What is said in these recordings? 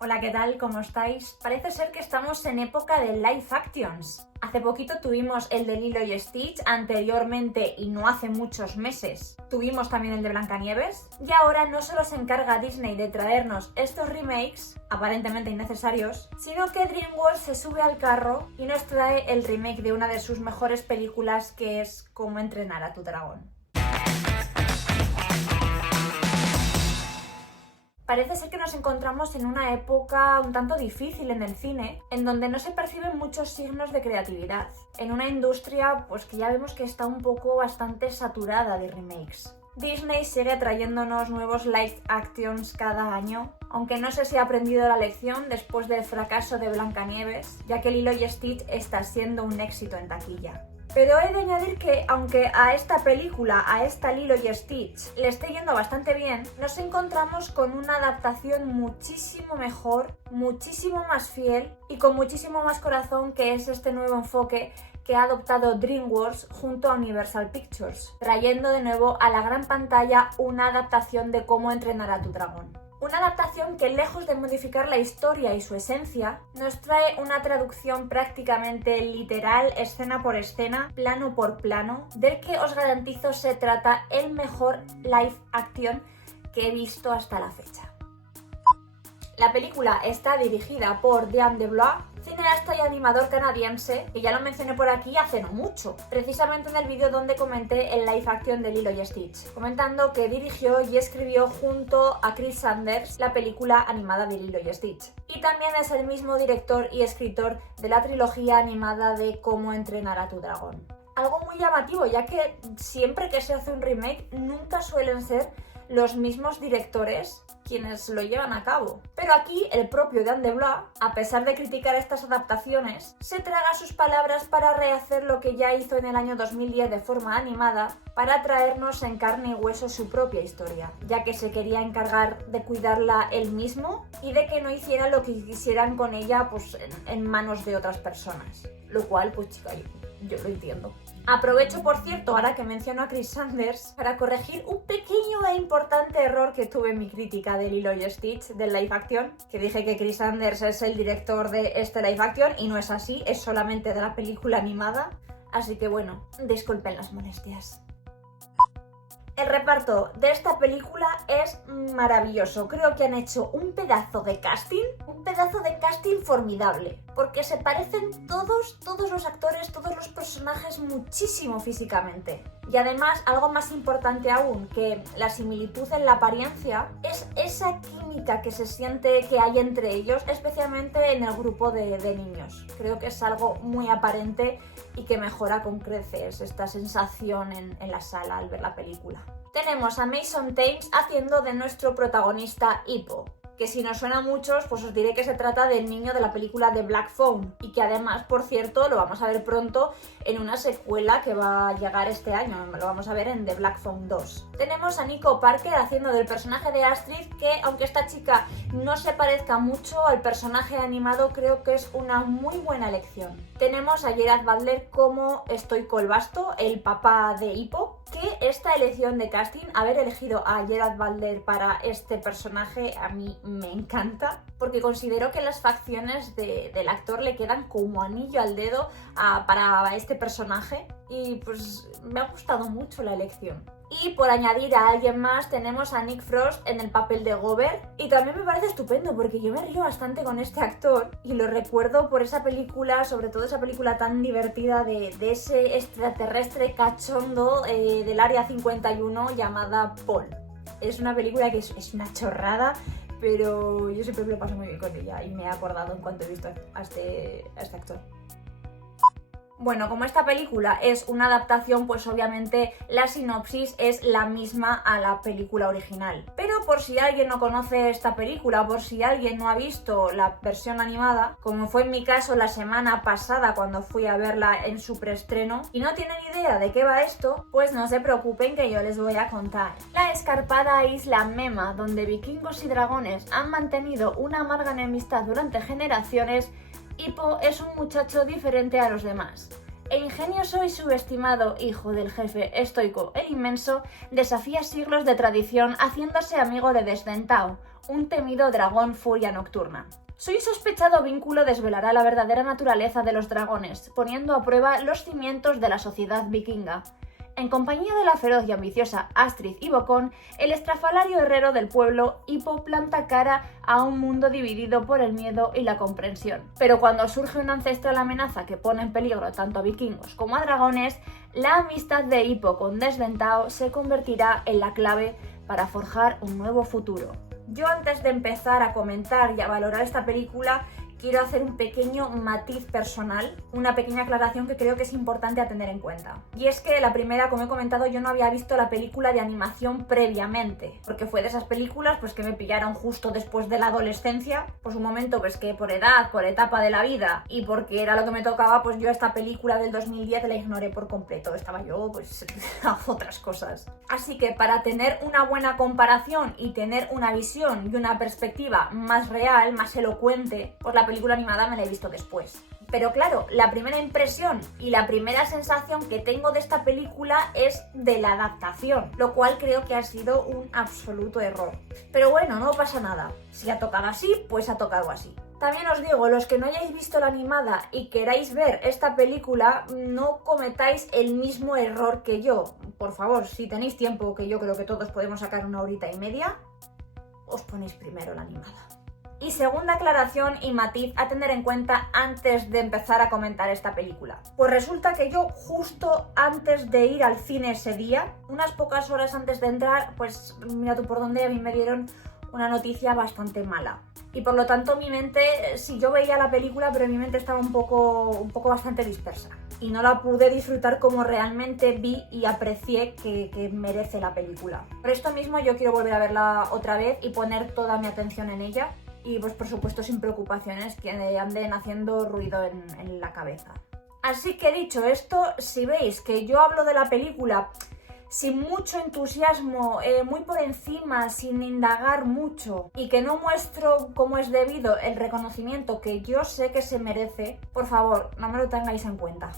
Hola, ¿qué tal? ¿Cómo estáis? Parece ser que estamos en época de live actions. Hace poquito tuvimos el de Lilo y Stitch, anteriormente y no hace muchos meses tuvimos también el de Blancanieves, y ahora no solo se encarga Disney de traernos estos remakes, aparentemente innecesarios, sino que DreamWorks se sube al carro y nos trae el remake de una de sus mejores películas, que es Cómo entrenar a tu dragón. Parece ser que nos encontramos en una época un tanto difícil en el cine, en donde no se perciben muchos signos de creatividad, en una industria pues que ya vemos que está un poco bastante saturada de remakes. Disney sigue trayéndonos nuevos live actions cada año, aunque no sé si ha aprendido la lección después del fracaso de Blancanieves, ya que Lilo y Stitch está siendo un éxito en taquilla. Pero he de añadir que, aunque a esta película, a esta Lilo y Stitch, le esté yendo bastante bien, nos encontramos con una adaptación muchísimo mejor, muchísimo más fiel y con muchísimo más corazón, que es este nuevo enfoque que ha adoptado DreamWorks junto a Universal Pictures, trayendo de nuevo a la gran pantalla una adaptación de Cómo entrenar a tu dragón. Una adaptación que, lejos de modificar la historia y su esencia, nos trae una traducción prácticamente literal, escena por escena, plano por plano, del que os garantizo se trata el mejor live action que he visto hasta la fecha. La película está dirigida por Dean DeBlois, cineasta y animador canadiense, que ya lo mencioné por aquí hace no mucho, precisamente en el vídeo donde comenté el live action de Lilo y Stitch, comentando que dirigió y escribió junto a Chris Sanders la película animada de Lilo y Stitch. Y también es el mismo director y escritor de la trilogía animada de Cómo entrenar a tu dragón. Algo muy llamativo, ya que siempre que se hace un remake nunca suelen ser los mismos directores quienes lo llevan a cabo. Pero aquí el propio Dan DeBlois, a pesar de criticar estas adaptaciones, se traga sus palabras para rehacer lo que ya hizo en el año 2010 de forma animada, para traernos en carne y hueso su propia historia, ya que se quería encargar de cuidarla él mismo y de que no hiciera lo que quisieran con ella pues en manos de otras personas. Lo cual, pues chica, yo lo entiendo. Aprovecho, por cierto, ahora que menciono a Chris Sanders, para corregir un pequeño e importante error que tuve en mi crítica de Lilo y Stitch del live action, que dije que Chris Sanders es el director de este live action y no es así, es solamente de la película animada, así que bueno, disculpen las molestias. El reparto de esta película es maravilloso. Creo que han hecho un pedazo de casting formidable, porque se parecen todos los actores, todos los personajes muchísimo físicamente. Y además, algo más importante aún que la similitud en la apariencia, es esa química que se siente que hay entre ellos, especialmente en el grupo de niños. Creo que es algo muy aparente y que mejora con creces esta sensación en la sala al ver la película. Tenemos a Mason Thames haciendo de nuestro protagonista Hippo, que si nos suena a muchos, pues os diré que se trata del niño de la película de Black Phone, y que además, por cierto, lo vamos a ver pronto en una secuela que va a llegar este año, lo vamos a ver en The Black Phone 2. Tenemos a Nico Parker haciendo del personaje de Astrid, que aunque esta chica no se parezca mucho al personaje animado, creo que es una muy buena elección. Tenemos a Gerard Butler como Stoico el Basto, el papá de Hippo, que esta elección de casting, haber elegido a Gerard Butler para este personaje, a mí me encanta, porque considero que las facciones del actor le quedan como anillo al dedo para este personaje, y pues me ha gustado mucho la elección. Y por añadir a alguien más, tenemos a Nick Frost en el papel de Gober, y también me parece estupendo porque yo me río bastante con este actor y lo recuerdo por esa película, sobre todo esa película tan divertida de ese extraterrestre cachondo del Área 51 llamada Paul. Es una película que es una chorrada, pero yo siempre me lo paso muy bien con ella y me he acordado en cuanto he visto a este actor. Bueno, como esta película es una adaptación, pues obviamente la sinopsis es la misma a la película original. Pero por si alguien no conoce esta película, por si alguien no ha visto la versión animada, como fue en mi caso la semana pasada cuando fui a verla en su preestreno, y no tienen idea de qué va esto, pues no se preocupen que yo les voy a contar. La escarpada isla Mema, donde vikingos y dragones han mantenido una amarga enemistad durante generaciones, Hippo es un muchacho diferente a los demás. El ingenioso y subestimado hijo del jefe estoico e inmenso desafía siglos de tradición haciéndose amigo de Desdentao, un temido dragón furia nocturna. Su insospechado vínculo desvelará la verdadera naturaleza de los dragones, poniendo a prueba los cimientos de la sociedad vikinga. En compañía de la feroz y ambiciosa Astrid y Bocón, el estrafalario herrero del pueblo, Hippo planta cara a un mundo dividido por el miedo y la comprensión. Pero cuando surge una ancestral amenaza que pone en peligro tanto a vikingos como a dragones, la amistad de Hippo con Desdentado se convertirá en la clave para forjar un nuevo futuro. Yo, antes de empezar a comentar y a valorar esta película, quiero hacer un pequeño matiz personal, una pequeña aclaración que creo que es importante a tener en cuenta. Y es que la primera, como he comentado, yo no había visto la película de animación previamente, porque fue de esas películas pues que me pillaron justo después de la adolescencia, pues un momento pues que por edad, por etapa de la vida y porque era lo que me tocaba, pues yo esta película del 2010 la ignoré por completo, estaba yo pues a otras cosas. Así que para tener una buena comparación y tener una visión y una perspectiva más real, más elocuente, pues la película animada me la he visto después. Pero claro, la primera impresión y la primera sensación que tengo de esta película es de la adaptación, lo cual creo que ha sido un absoluto error. Pero bueno, no pasa nada. Si ha tocado así, pues ha tocado así. También os digo, los que no hayáis visto la animada y queráis ver esta película, no cometáis el mismo error que yo. Por favor, si tenéis tiempo, que yo creo que todos podemos sacar 1 horita y media, os ponéis primero la animada. Y segunda aclaración y matiz a tener en cuenta antes de empezar a comentar esta película. Pues resulta que yo justo antes de ir al cine ese día, unas pocas horas antes de entrar, pues mira tú por dónde, a mí me dieron una noticia bastante mala. Y por lo tanto mi mente, sí, yo veía la película, pero mi mente estaba un poco bastante dispersa. Y no la pude disfrutar como realmente vi y aprecié que merece la película. Por esto mismo yo quiero volver a verla otra vez y poner toda mi atención en ella. Y pues por supuesto sin preocupaciones que anden haciendo ruido en la cabeza. Así que dicho esto, si veis que yo hablo de la película sin mucho entusiasmo, muy por encima, sin indagar mucho, y que no muestro como es debido el reconocimiento que yo sé que se merece, por favor, no me lo tengáis en cuenta.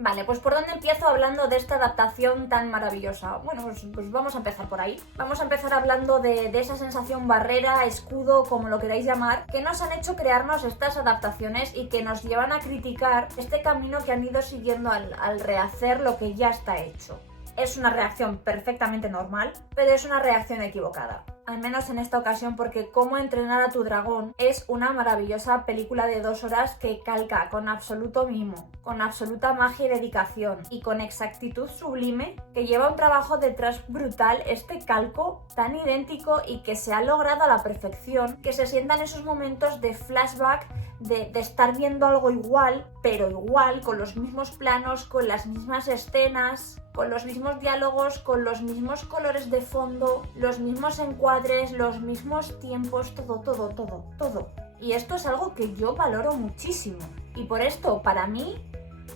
Vale, pues ¿por dónde empiezo hablando de esta adaptación tan maravillosa? Bueno, pues vamos a empezar por ahí. Vamos a empezar hablando de esa sensación barrera, escudo, como lo queráis llamar, que nos han hecho crearnos estas adaptaciones y que nos llevan a criticar este camino que han ido siguiendo al rehacer lo que ya está hecho. Es una reacción perfectamente normal, pero es una reacción equivocada. Al menos en esta ocasión, porque Cómo entrenar a tu dragón es una maravillosa película de 2 horas que calca con absoluto mimo, con absoluta magia y dedicación y con exactitud sublime, que lleva un trabajo detrás brutal este calco tan idéntico y que se ha logrado a la perfección, que se sientan esos momentos de flashback, de estar viendo algo igual, pero igual, con los mismos planos, con las mismas escenas, con los mismos diálogos, con los mismos colores de fondo, los mismos encuadres, los mismos tiempos, todo. Y esto es algo que yo valoro muchísimo. Y por esto, para mí,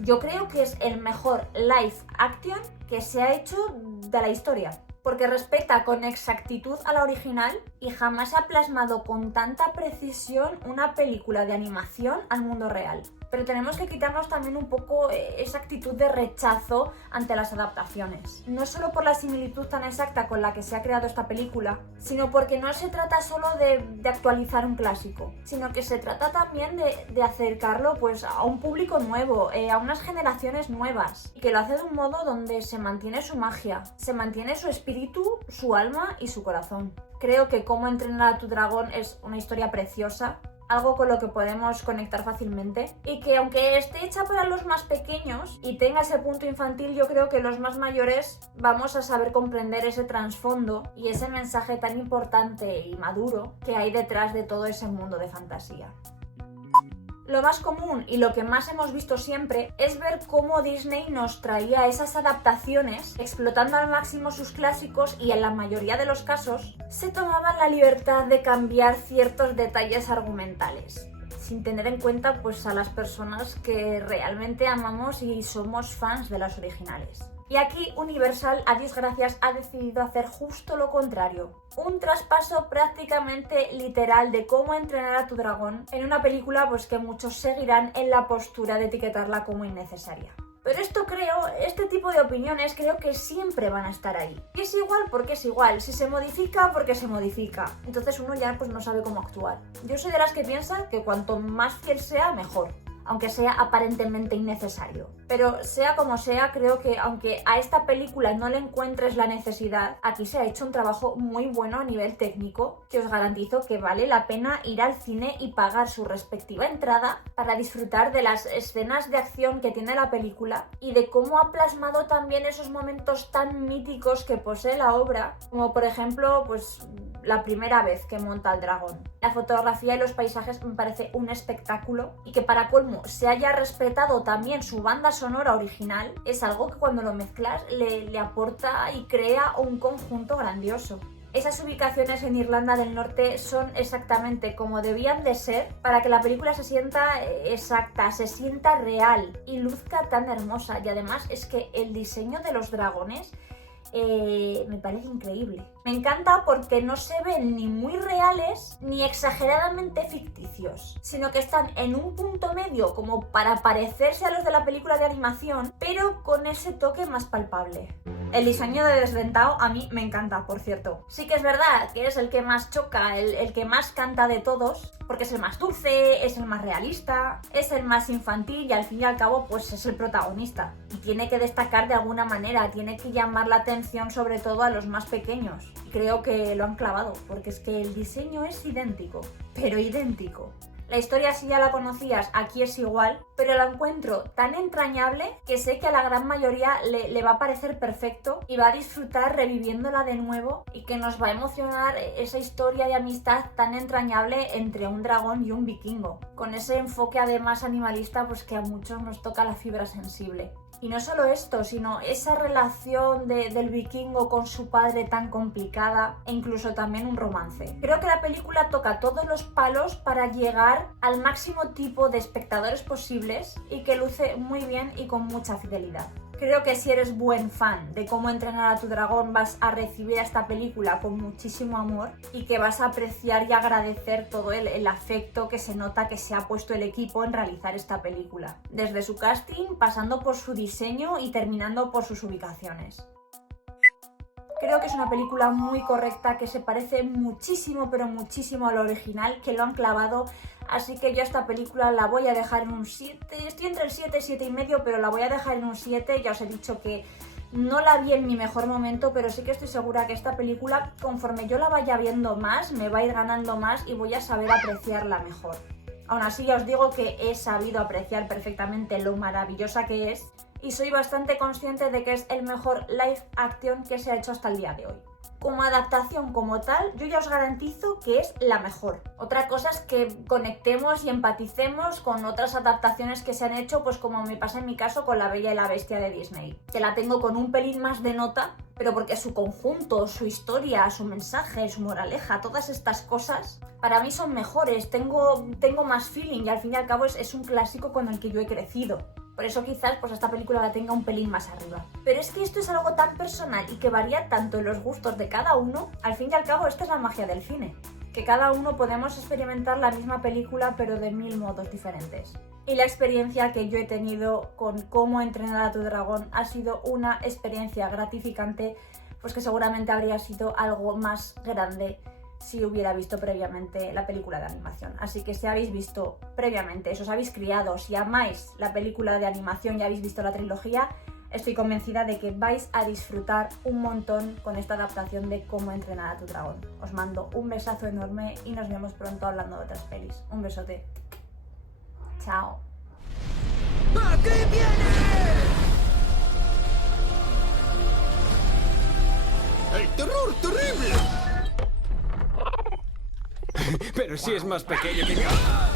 yo creo que es el mejor live action que se ha hecho de la historia. Porque respeta con exactitud a la original y jamás ha plasmado con tanta precisión una película de animación al mundo real. Pero tenemos que quitarnos también un poco esa actitud de rechazo ante las adaptaciones. No solo por la similitud tan exacta con la que se ha creado esta película, sino porque no se trata solo de actualizar un clásico, sino que se trata también de acercarlo pues, a un público nuevo, a unas generaciones nuevas, y que lo hace de un modo donde se mantiene su magia, se mantiene su espíritu, su alma y su corazón. Creo que Cómo entrenar a tu dragón es una historia preciosa, algo con lo que podemos conectar fácilmente y que aunque esté hecha para los más pequeños y tenga ese punto infantil, yo creo que los más mayores vamos a saber comprender ese trasfondo y ese mensaje tan importante y maduro que hay detrás de todo ese mundo de fantasía. Lo más común y lo que más hemos visto siempre es ver cómo Disney nos traía esas adaptaciones explotando al máximo sus clásicos y en la mayoría de los casos se tomaban la libertad de cambiar ciertos detalles argumentales, sin tener en cuenta pues a las personas que realmente amamos y somos fans de las originales. Y aquí Universal, a Dios gracias, ha decidido hacer justo lo contrario. Un traspaso prácticamente literal de Cómo entrenar a tu dragón en una película pues que muchos seguirán en la postura de etiquetarla como innecesaria. Pero este tipo de opiniones creo que siempre van a estar ahí. Y es igual porque es igual, si se modifica porque se modifica. Entonces uno ya pues no sabe cómo actuar. Yo soy de las que piensan que cuanto más fiel sea, mejor, aunque sea aparentemente innecesario. Pero sea como sea, creo que aunque a esta película no le encuentres la necesidad, aquí se ha hecho un trabajo muy bueno a nivel técnico, que os garantizo que vale la pena ir al cine y pagar su respectiva entrada para disfrutar de las escenas de acción que tiene la película y de cómo ha plasmado también esos momentos tan míticos que posee la obra, como por ejemplo, pues la primera vez que monta el dragón. La fotografía y los paisajes me parece un espectáculo, y que para colmo se haya respetado también su banda sonora original es algo que cuando lo mezclas le aporta y crea un conjunto grandioso. Esas ubicaciones en Irlanda del Norte son exactamente como debían de ser para que la película se sienta exacta, se sienta real y luzca tan hermosa. Y además es que el diseño de los dragones me parece increíble. Me encanta porque no se ven ni muy reales ni exageradamente ficticios, sino que están en un punto medio como para parecerse a los de la película de animación, pero con ese toque más palpable. El diseño de Desdentado a mí me encanta, por cierto. Sí que es verdad que es el que más choca, el que más canta de todos, porque es el más dulce, es el más realista, es el más infantil y al fin y al cabo pues es el protagonista. Y tiene que destacar de alguna manera, tiene que llamar la atención sobre todo a los más pequeños. Creo que lo han clavado, porque es que el diseño es idéntico, pero idéntico. La historia, si ya la conocías, aquí es igual, pero la encuentro tan entrañable que sé que a la gran mayoría le va a parecer perfecto y va a disfrutar reviviéndola de nuevo, y que nos va a emocionar esa historia de amistad tan entrañable entre un dragón y un vikingo, con ese enfoque además animalista pues que a muchos nos toca la fibra sensible. Y no solo esto, sino esa relación del vikingo con su padre tan complicada, e incluso también un romance. Creo que la película toca todos los palos para llegar al máximo tipo de espectadores posibles y que luce muy bien y con mucha fidelidad. Creo que si eres buen fan de Cómo entrenar a tu dragón vas a recibir a esta película con muchísimo amor y que vas a apreciar y agradecer todo el afecto que se nota que se ha puesto el equipo en realizar esta película. Desde su casting, pasando por su diseño y terminando por sus ubicaciones. Creo que es una película muy correcta, que se parece muchísimo, pero muchísimo al original, que lo han clavado, así que yo esta película la voy a dejar en un 7, estoy entre el 7 y 7,5, pero la voy a dejar en un 7, ya os he dicho que no la vi en mi mejor momento, pero sí que estoy segura que esta película, conforme yo la vaya viendo más, me va a ir ganando más y voy a saber apreciarla mejor. Aún así ya os digo que he sabido apreciar perfectamente lo maravillosa que es, y soy bastante consciente de que es el mejor live action que se ha hecho hasta el día de hoy. Como adaptación como tal, yo ya os garantizo que es la mejor. Otra cosa es que conectemos y empaticemos con otras adaptaciones que se han hecho, pues como me pasa en mi caso con La Bella y la Bestia de Disney, que la tengo con un pelín más de nota, pero porque su conjunto, su historia, su mensaje, su moraleja, todas estas cosas, para mí son mejores, tengo más feeling y al fin y al cabo es un clásico con el que yo he crecido. Por eso quizás pues esta película la tenga un pelín más arriba. Pero es que esto es algo tan personal y que varía tanto en los gustos de cada uno. Al fin y al cabo esta es la magia del cine, que cada uno podemos experimentar la misma película pero de 1000 modos diferentes. Y la experiencia que yo he tenido con Cómo entrenar a tu dragón ha sido una experiencia gratificante, pues que seguramente habría sido algo más grande si hubiera visto previamente la película de animación. Así que si habéis visto previamente, si os habéis criado, si amáis la película de animación y habéis visto la trilogía, estoy convencida de que vais a disfrutar un montón con esta adaptación de Cómo entrenar a tu dragón. Os mando un besazo enorme y nos vemos pronto hablando de otras pelis. Un besote. Chao. ¡Aquí viene! ¡El terror terrible! Pero si es más pequeño que... ¡Ah!